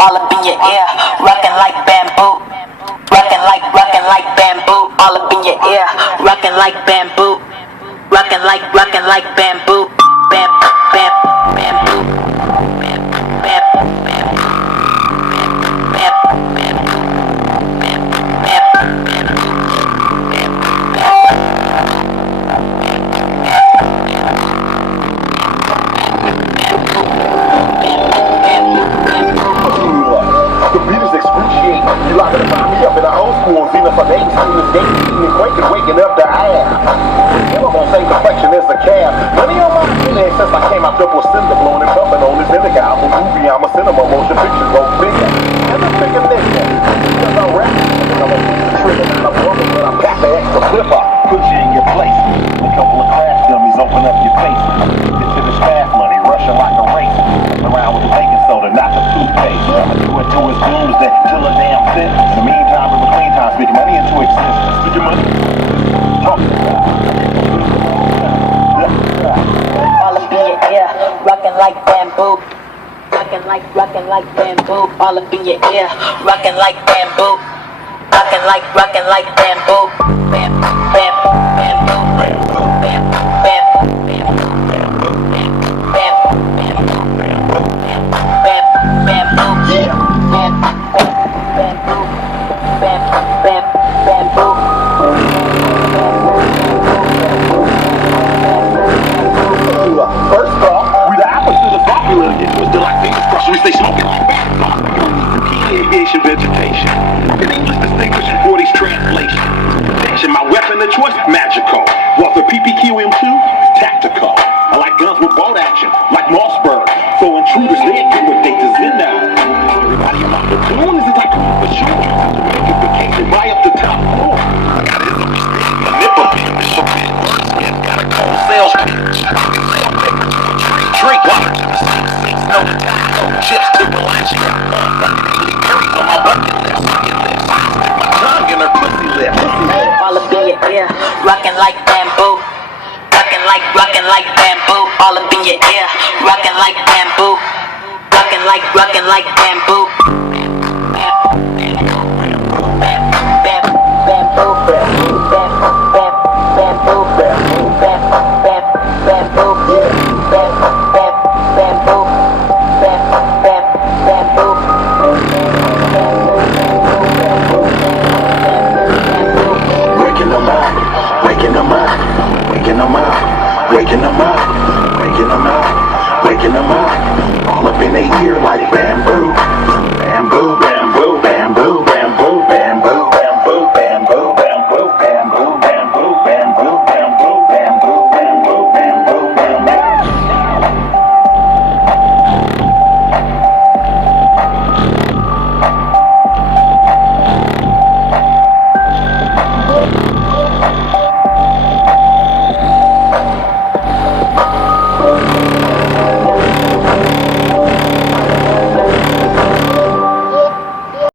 all up in your ear, rockin' like bamboo, rockin' like bamboo, all up in your ear, rockin' like bamboo, rockin' like bamboo, bam, bam, bamboo, bam, bam, bam, bam, bam, bam, The beat is excruciating. You like to find me up in the old school, even for days, students dating, eating, quaking, waking up the ass. You know, same complexion as the cab. Money on my head since I came out double cinder, blowing and pumping on this indica album. Movie, I'm a cinema, motion pictures go bigger. And I'm bigger nigga. Because I rap, and I'm a trigger, not a woman, but I pack the extra flipper. Put you in your place. A couple of crash dummies open up your face. Get to the staff money, rushing like a race. Around with the baking soda, not the toothpaste. Do it to his doomsday, till a damn cent. In the meantime, in between times, speaking money into existence. Speak your money. Talk about all up in your ear, rockin' like bamboo, rockin' like bamboo, all up in your ear, rockin' like bamboo, rockin' like bamboo, bam, bam, bamboo, bam, bam, bam, bamboo, bam, bam, bamboo, yeah, bam, bamboo, bam, bam, bamboo. First off, we the opposite of popular. It was still like fingers crossed. We stay smoking like that. Aviation vegetation. In English, distinguishing for these translations. Protection, my weapon of choice, magical. Walther PPQM2, tactical. I like guns with bolt action, like Mossberg. So intruders, they get what they deserve now. Everybody on my platoon is like a shooter. Magnification right up the top floor. I got his understanding. Manipulating the show big wordsmith. Got a cold sales pitch. Drink water to the seats, no chips to relax. Berries on my bucket list. Stick my tongue in her pussy lip. All up in your ear, rockin' like bamboo, rockin' like bamboo, all up in your ear, rockin' like bamboo, rockin' like bamboo. Waking them up, all up in their ear like bamboo, bamboo, bamboo.